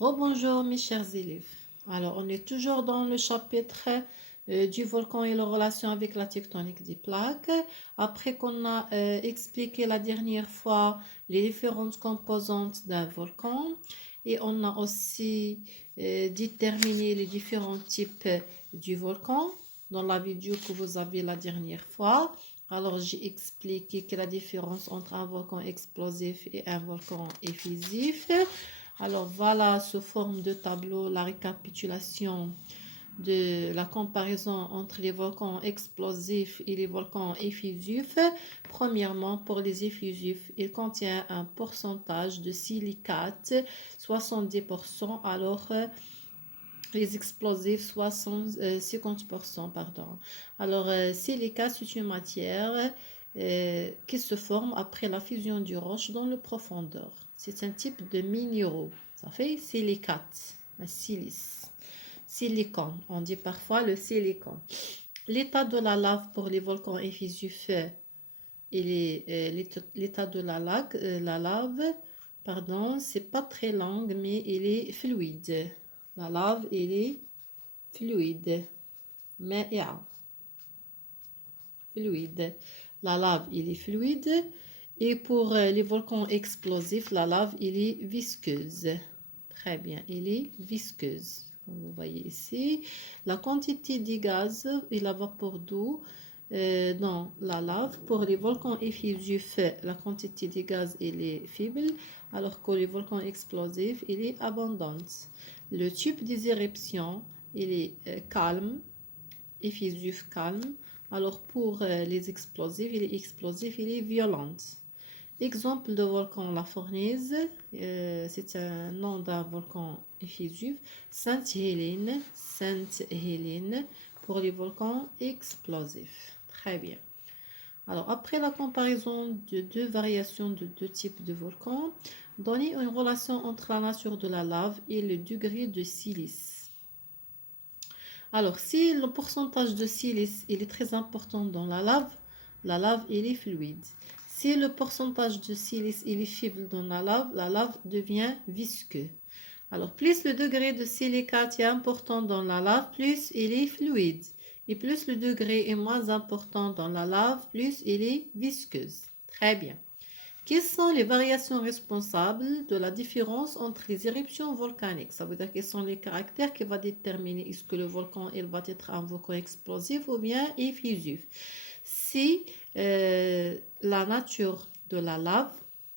Rebonjour mes chers élèves. Alors, on est toujours dans le chapitre du volcan et leurs relations avec la tectonique des plaques. Après qu'on a expliqué la dernière fois les différentes composantes d'un volcan et on a aussi déterminé les différents types du volcan dans la vidéo que vous avez la dernière fois. Alors, j'ai expliqué que la différence entre un volcan explosif et un volcan effusif. Alors voilà, sous forme de tableau, la récapitulation de la comparaison entre les volcans explosifs et les volcans effusifs. Premièrement, pour les effusifs, il contient un pourcentage de silicate, 70%, alors les explosifs, 50%, pardon. Alors, silicate, c'est une matière qui se forme après la fusion du roche dans le profondeur. C'est un type de minéraux. Ça fait silicate, un silice. Silicone, on dit parfois le silicone. L'état de la lave pour les volcans effusifs l'état de la lave, pardon, c'est pas très long, mais il est fluide. La lave, il est fluide. Mais fluide. La lave, il est fluide. Et pour les volcans explosifs, la lave, il est visqueuse. Très bien, il est visqueuse. Comme vous voyez ici, la quantité de gaz et la vapeur d'eau dans la lave. Pour les volcans effusifs, la quantité de gaz elle est faible, alors que les volcans explosifs, il est abondante. Le type des éruptions, il est calme, effusif calme. Alors pour les explosifs, il est violent. Exemple de volcan La Fournaise, c'est un nom d'un volcan effusif. Sainte-Hélène, Sainte-Hélène pour les volcans explosifs. Très bien. Alors, après la comparaison de deux variations de deux types de volcans, donnez une relation entre la nature de la lave et le degré de silice. Alors, si le pourcentage de silice il est très important dans la lave il est fluide. Si le pourcentage de silice il est faible dans la lave devient visqueux. Alors, plus le degré de silicate est important dans la lave, plus il est fluide. Et plus le degré est moins important dans la lave, plus il est visqueuse. Très bien. Quelles sont les variations responsables de la différence entre les éruptions volcaniques? Ça veut dire quels sont les caractères qui vont déterminer est-ce que le volcan il va être un volcan explosif ou bien effusif. Si la nature de la lave,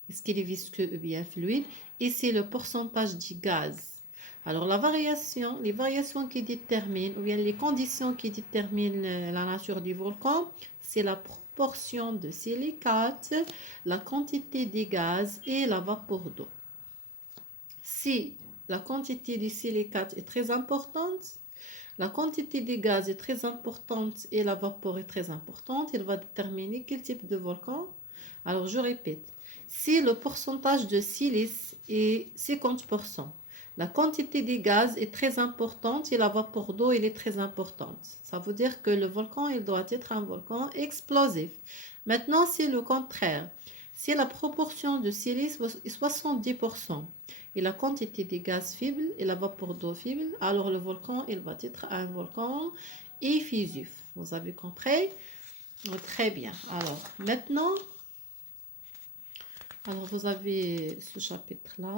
est-ce qu'il est visqueux ou bien fluide, et c'est le pourcentage du gaz. Alors les variations qui déterminent, ou bien les conditions qui déterminent la nature du volcan, c'est la proportion de silicate, la quantité de gaz et la vapeur d'eau. Si la quantité de silicate est très importante, la quantité de gaz est très importante et la vapeur est très importante, elle va déterminer quel type de volcan. Alors je répète, si le pourcentage de silice est 50%, la quantité de gaz est très importante et la vapeur d'eau est très importante. Ça veut dire que le volcan il doit être un volcan explosif. Maintenant, c'est le contraire. Si la proportion de silice est 70% et la quantité de gaz faible et la vapeur d'eau faible, alors le volcan il va être un volcan effusif. Vous avez compris? Très bien. Alors maintenant, vous avez ce chapitre-là.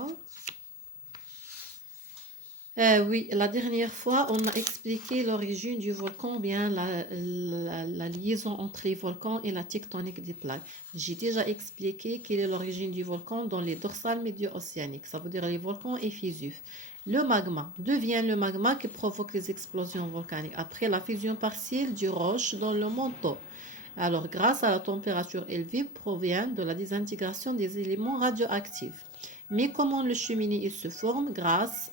Oui, la dernière fois, on a expliqué l'origine du volcan, bien la liaison entre les volcans et la tectonique des plaques. J'ai déjà expliqué quelle est l'origine du volcan dans les dorsales médio-océaniques, ça veut dire les volcans effusifs. Le magma devient le magma qui provoque les explosions volcaniques après la fusion partielle du roche dans le manteau. Alors, grâce à la température élevée, provient de la désintégration des éléments radioactifs. Mais comment le cheminée se forme grâce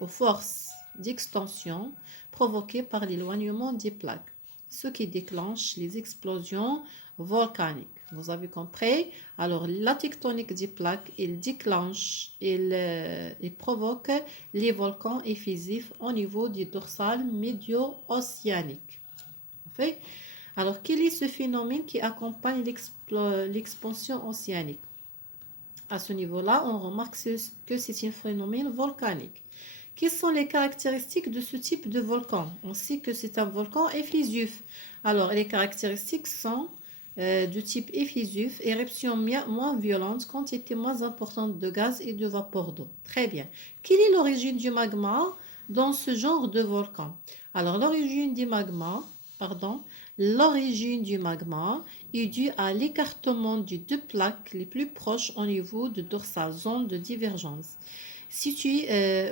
aux forces d'extension provoquées par l'éloignement des plaques, ce qui déclenche les explosions volcaniques. Vous avez compris? Alors, la tectonique des plaques, elle déclenche, elle provoque les volcans effusifs au niveau du dorsal médio-océanique. Alors, quel est ce phénomène qui accompagne l'expansion océanique? À ce niveau-là, on remarque que c'est un phénomène volcanique. Quelles sont les caractéristiques de ce type de volcan? On sait que c'est un volcan effusif. Alors, les caractéristiques sont de type effusif, éruption moins violente, quantité moins importante de gaz et de vapeur d'eau. Très bien. Quelle est l'origine du magma dans ce genre de volcan? Alors, l'origine du magma est due à l'écartement des deux plaques les plus proches au niveau de sa zone de divergence, située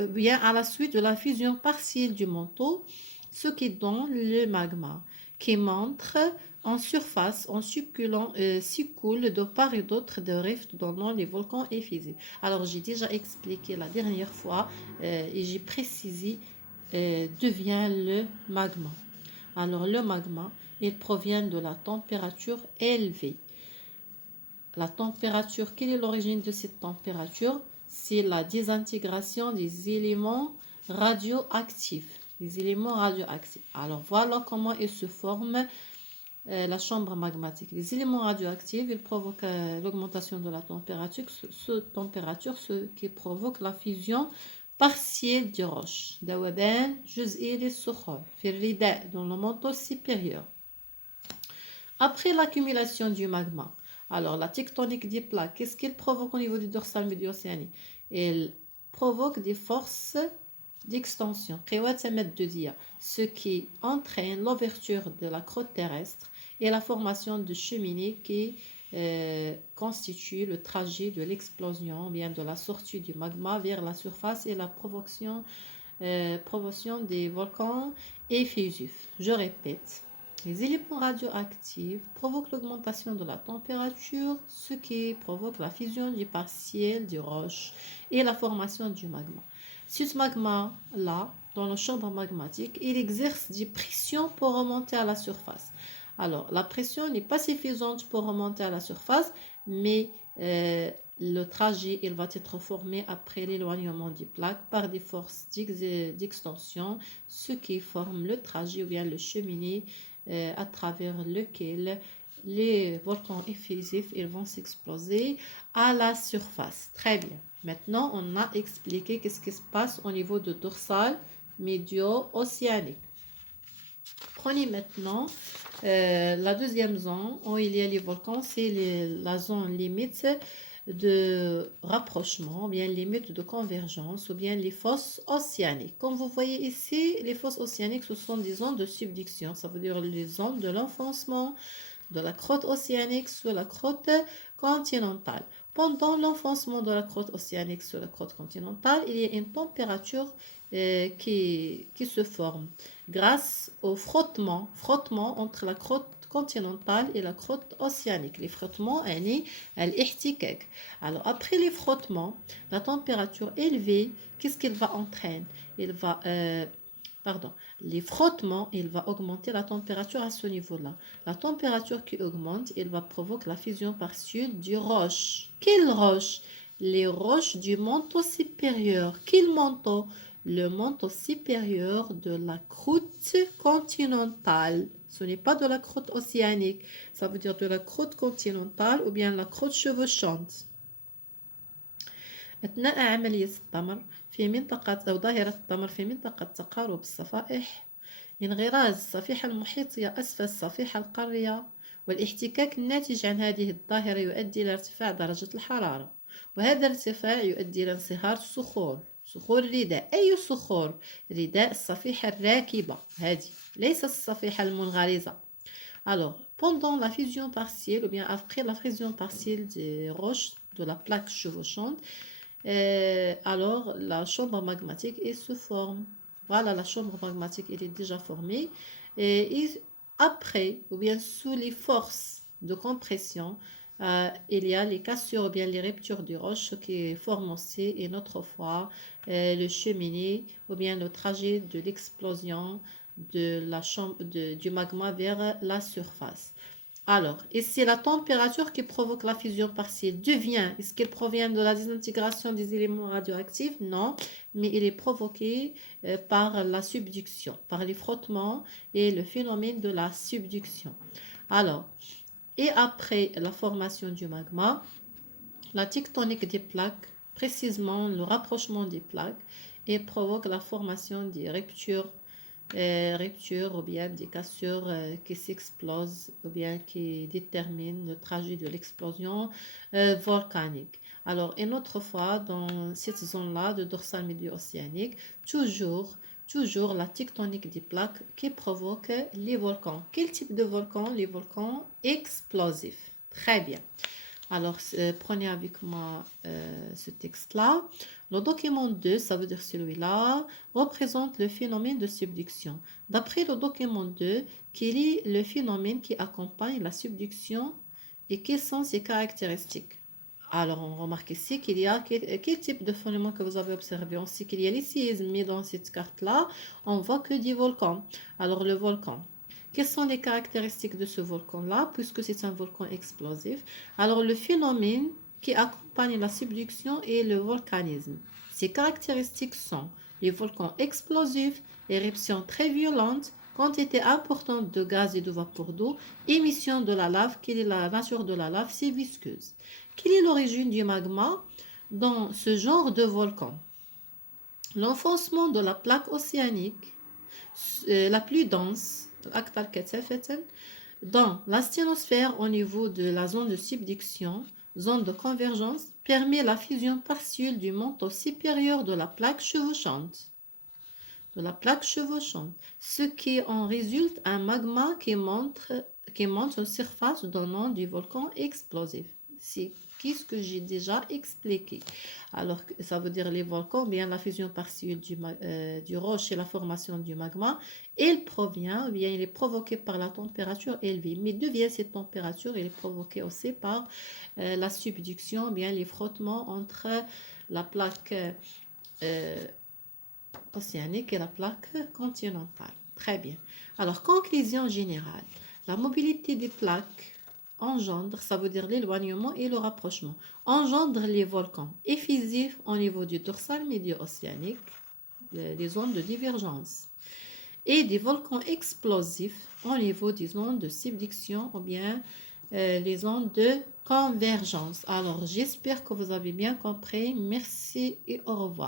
bien à la suite de la fusion partielle du manteau, ce qui donne le magma, qui montre en surface, en s'écoule de part et d'autre de rifts donnant les volcans effusifs. Alors, j'ai déjà expliqué la dernière fois et j'ai précisé d'où vient le magma. Alors, le magma, il provient de la température élevée. La température, quelle est l'origine de cette température? C'est la désintégration des éléments radioactifs. Les éléments radioactifs. Alors, voilà comment ils se forment la chambre magmatique. Les éléments radioactifs, ils provoquent l'augmentation de la température, ce qui provoque la fusion partielle des roches. ذوبان جزئي للصخور في الرداء dans le manteau supérieur. Après l'accumulation du magma, alors la tectonique des plaques, qu'est-ce qu'elle provoque au niveau du dorsal médio-océanique? Elle provoque des forces d'extension, ce qui entraîne l'ouverture de la croûte terrestre et la formation de cheminées qui constituent le trajet de l'explosion, bien de la sortie du magma vers la surface et la provocation des volcans effusifs. Je répète. Les éléments radioactifs provoquent l'augmentation de la température, ce qui provoque la fusion du partiel des roches et la formation du magma. Ce magma-là, dans la chambre magmatique, il exerce des pressions pour remonter à la surface. Alors, la pression n'est pas suffisante pour remonter à la surface, mais le trajet il va être formé après l'éloignement des plaques par des forces d'extension, ce qui forme le trajet ou bien le cheminée à travers lequel les volcans effusifs ils vont s'exploser à la surface. Très bien. Maintenant, on a expliqué qu'est-ce qui se passe au niveau de dorsal médio-océanique. Prenez maintenant la deuxième zone où il y a les volcans, c'est la zone limite de rapprochement, ou bien limite de convergence, ou bien les fosses océaniques. Comme vous voyez ici, les fosses océaniques, ce sont des zones de subduction, ça veut dire les zones de l'enfoncement de la croûte océanique sur la croûte continentale. Pendant l'enfoncement de la croûte océanique sur la croûte continentale, il y a une température qui se forme grâce au frottement entre la croûte continentale et la croûte océanique. Les frottements, الاحتكاك. Alors, après les frottements, la température élevée, qu'est-ce qu'il va entraîner? Les frottements, il va augmenter la température à ce niveau-là. La température qui augmente, il va provoquer la fusion partielle des roches. Quelles roches? Les roches du manteau supérieur. Quel manteau? Le manteau supérieur de la croûte continentale. Ce n'est pas de la croûte océanique. Ça veut dire de la croûte continentale ou bien la croûte chevauchante. أثناء عملية الطمر في منطقة أو ظاهرة الطمر في منطقة تقارب الصفائح، انغراز الصفيحة المحيطية أسفل الصفيحة القارية، والاحتكاك الناتج عن هذه الظاهرة يؤدي إلى ارتفاع درجة الحرارة، وهذا الارتفاع يؤدي إلى انصهار صخور الرداء. أي صخور؟ رداء الصفيحة الراكبة هذه، ليس الصفيحة المنغرزة. Alors, pendant la fusion partielle ou bien après la fusion partielle des roches de la plaque chevauchante, alors la chambre magmatique elle se forme. Voilà, la chambre magmatique elle est déjà formée. Et après, ou bien sous les forces de compression, il y a les cassures ou bien les ruptures des roches qui forment aussi une autre fois le cheminée ou bien le trajet de l'explosion de la chambre du magma vers la surface. Alors, et c'est la température qui provoque la fusion partielle. Est-ce qu'elle provient de la désintégration des éléments radioactifs? Non, mais elle est provoquée par la subduction, par les frottements et le phénomène de la subduction. Alors, et après la formation du magma, la tectonique des plaques, précisément le rapprochement des plaques, et provoque la formation des ruptures ou bien des cassures qui s'explosent ou bien qui déterminent le trajet de l'explosion volcanique. Alors, une autre fois, dans cette zone-là de dorsal médio-océanique, toujours la tectonique des plaques qui provoque les volcans. Quel type de volcan? Les volcans explosifs. Très bien. Alors, prenez avec moi ce texte-là. Le document 2, ça veut dire celui-là, représente le phénomène de subduction. D'après le document 2, quel est le phénomène qui accompagne la subduction et quelles sont ses caractéristiques? Alors, on remarque ici qu'il y a quel type de phénomène que vous avez observé. On sait qu'il y a les séismes, mais dans cette carte-là, on voit que des volcans. Alors, le volcan. Quelles sont les caractéristiques de ce volcan-là, puisque c'est un volcan explosif? Alors, le phénomène qui accompagne la subduction est le volcanisme. Ces caractéristiques sont les volcans explosifs, éruptions très violentes, quantité importante de gaz et de vapeur d'eau, émission de la lave. Quelle est la nature de la lave? C'est visqueuse. Quelle est l'origine du magma dans ce genre de volcan? L'enfoncement de la plaque océanique la plus dense dans la sténosphère au niveau de la zone de subduction, zone de convergence, permet la fusion partielle du manteau supérieur de la plaque chevauchante. Ce qui en résulte un magma qui monte aux surface donnant du volcan explosif. C'est ce que j'ai déjà expliqué. Alors, ça veut dire les volcans, bien la fusion partielle du roche et la formation du magma, il provient, bien il est provoqué par la température élevée. Mais d'où vient cette température? Il est provoqué aussi par la subduction, bien les frottements entre la plaque océanique et la plaque continentale. Très bien. Alors, conclusion générale. La mobilité des plaques engendre, ça veut dire l'éloignement et le rapprochement, engendre les volcans effusifs au niveau du dorsal médio-océanique, les zones de divergence, et des volcans explosifs au niveau des zones de subduction ou bien les zones de convergence. Alors, j'espère que vous avez bien compris. Merci et au revoir.